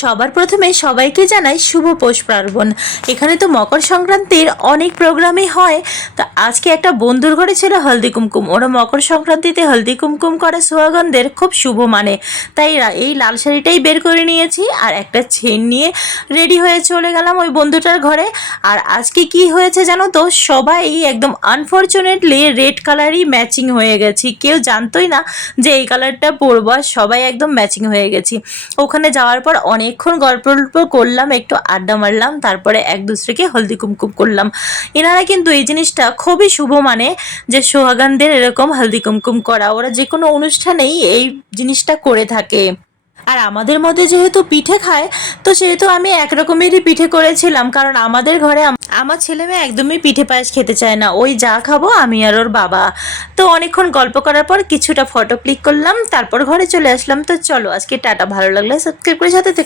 সবার প্রথমে সবাইকে জানাই শুভ পৌষ পার্বণ। এখানে তো মকর সংক্রান্তির অনেক প্রোগ্রামই হয়। তা আজকে একটা বন্ধুর ঘরে ছিল হলদি কুমকুম। ওরা মকর সংক্রান্তিতে হলদি কুমকুম করে সুহাগনদের খুব শুভ মানে, তাই এই লাল শাড়িটাই বের করে নিয়েছি আর একটা চেন নিয়ে রেডি হয়ে চলে গেলাম ওই বন্ধুটার ঘরে। আর আজকে কি হয়েছে জানো তো, সবাই একদম আনফর্চুনেটলি রেড কালারই ম্যাচিং হয়ে গেছি। কেউ জানতোই না যে এই কালারটা পরবো, আর সবাই একদম ম্যাচিং হয়ে গেছি। ওখানে যাওয়ার পর অনেকক্ষণ গল্প করলাম, একটু আড্ডা মারলাম, তারপরে এক দুসরেকে হলদি কুমকুম করলাম। এনারা কিন্তু এই জিনিসটা খুবই শুভ মানে, যে সোহাগানদের এরকম হলদি কুমকুম করা। ওরা যে কোনো অনুষ্ঠানেই এই জিনিসটা করে থাকে। আর আমাদের মধ্যে যেহেতু পিঠে খায়, তো সেহেতু আমি একরকমেরই পিঠে করেছিলাম, কারণ আমাদের ঘরে আমার ছেলে মেয়ে একদমই পিঠে পায়েস খেতে চায় না। ওই যা খাবো আমি আর ওর বাবা। তো অনেকক্ষণ গল্প করার পর কিছুটা ফটো ক্লিক করলাম, তারপর ঘরে চলে আসলাম। তো চলো আজকে টাটা, ভালো লাগলে সাবস্ক্রাইব করে সাথে থেকো।